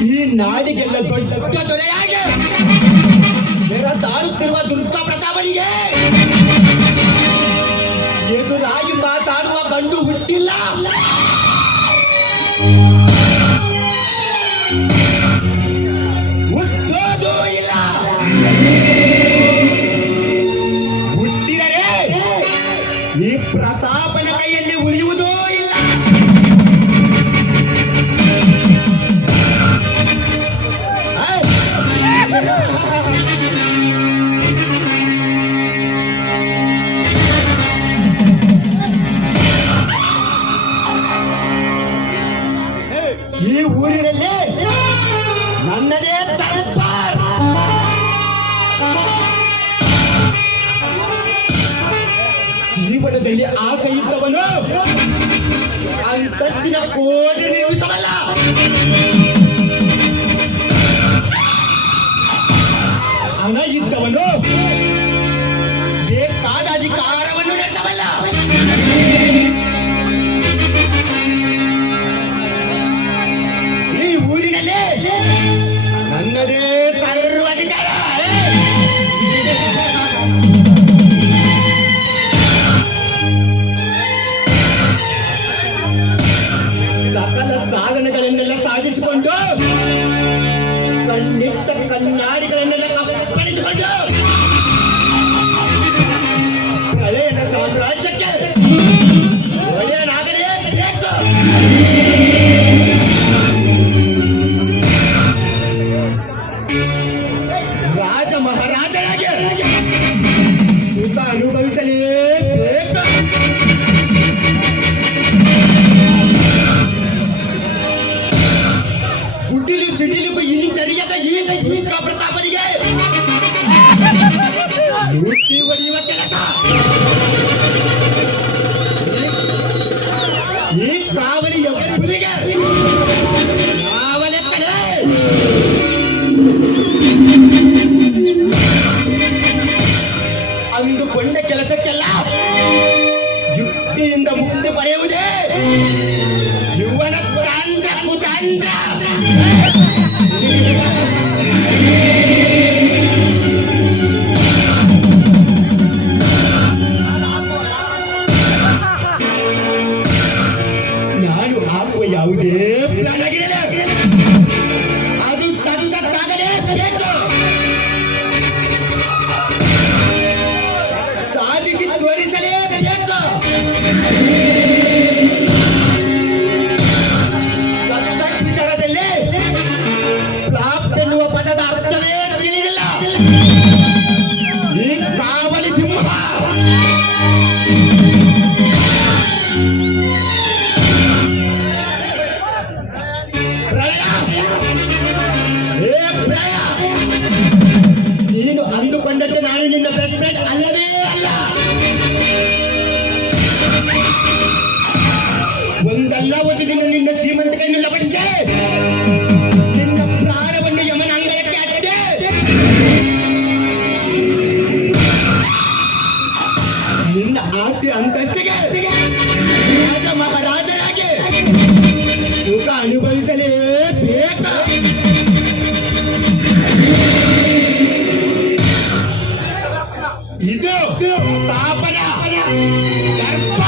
ನಾಡಿಗೆಲ್ಲ ದೊಡ್ಡ ದೊರೆಯಾಗಿ ತಾರುತ್ತಿರುವ ದುರ್ಗಾ ಪ್ರತಾಪನಿಗೆ ಎದುರಾಗಿ ಮಾತಾಡುವ ಕಂಡು ಹುಟ್ಟಿಲ್ಲ. ಈ ಊರಿನಲ್ಲಿ ನನ್ನದೇ ದರ್ಬಾರ್. ಜೀವನದಲ್ಲಿ ಆಸೆ ಇದ್ದವನು ಅಂತಸ್ತಿನ ಕೋಟೆ ನಿರ್ಮಿಸಬಲ್ಲ. ಹಣ ಇದ್ದವನು ಬೇಕಾದ ಅಧಿಕಾರವನ್ನು ಕಣ್ಣಿಟ್ಟ ಕನ್ನಾಡಿಗಳನ್ನೆಲ್ಲ ಕಪ್ಪಳಿಸಿಕೊಂಡು ಹಳೆಯನ ಸಾಮ್ರಾಜ್ಯಕ್ಕೆ ಒಡೆಯನಾಗಲೇ ಬೇಕು. ರಾಜ ಮಹಾರಾಜರಾಗಿ ಸಿಡಿಲಿಗೂ ಈಗ ದುರ್ಗ ಪ್ರತಾಪನಿಗೆ ಲೂಟಿ ಹೊಡೆಯುವ ಕೆಲಸ. ಈ ಕಾವಲಿ ಹುಲಿಗೆ ಯಾವ ಲೆಕ್ಕಲೇ ಅಂದುಕೊಂಡ ಕೆಲಸಕ್ಕೆಲ್ಲ ಯುಕ್ತಿಯಿಂದ ಮುಕ್ತಿ ಪಡೆಯುವುದೇ ಯುವನ ku ಕುತಂತ್ರ ನಾನು ಹಾಕುವ ಯಾವುದೇ ಈ ಕಾವಲಿ ಸಿಂಹ. ನೀನು ನಾನು ನಿನ್ನ ಬೆಸ್ಟ್ ಫ್ರೆಂಡ್ ಅಲ್ಲವೇ ಅಲ್ಲ. ಒಂದಲ್ಲ ಒಂದು ದಿನ ನಿನ್ನ ಶ್ರೀಮಂತಿಕೆಯನ್ನು ಲಪಡಿಸಿ ಆಸ್ತಿ ಅಂತಸ್ತಿಗೆ ರಾಜ ಮಹಾರಾಜರಾಗಿ ಸುಖ ಅನುಭವಿಸಲೇಬೇಕು ಇದು ತಾಪನ ದರ್ಬಾರ್